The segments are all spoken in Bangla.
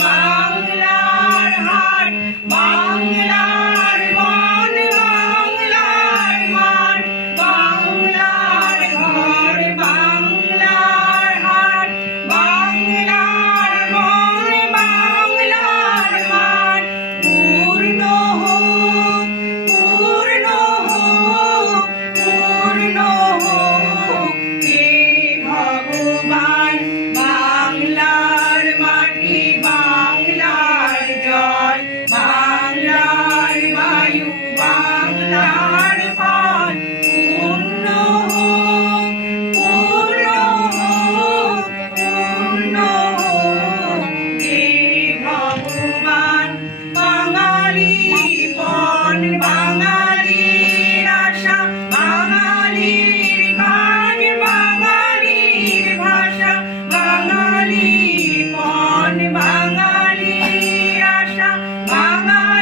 বাংলার হাট বাংলা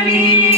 Mary.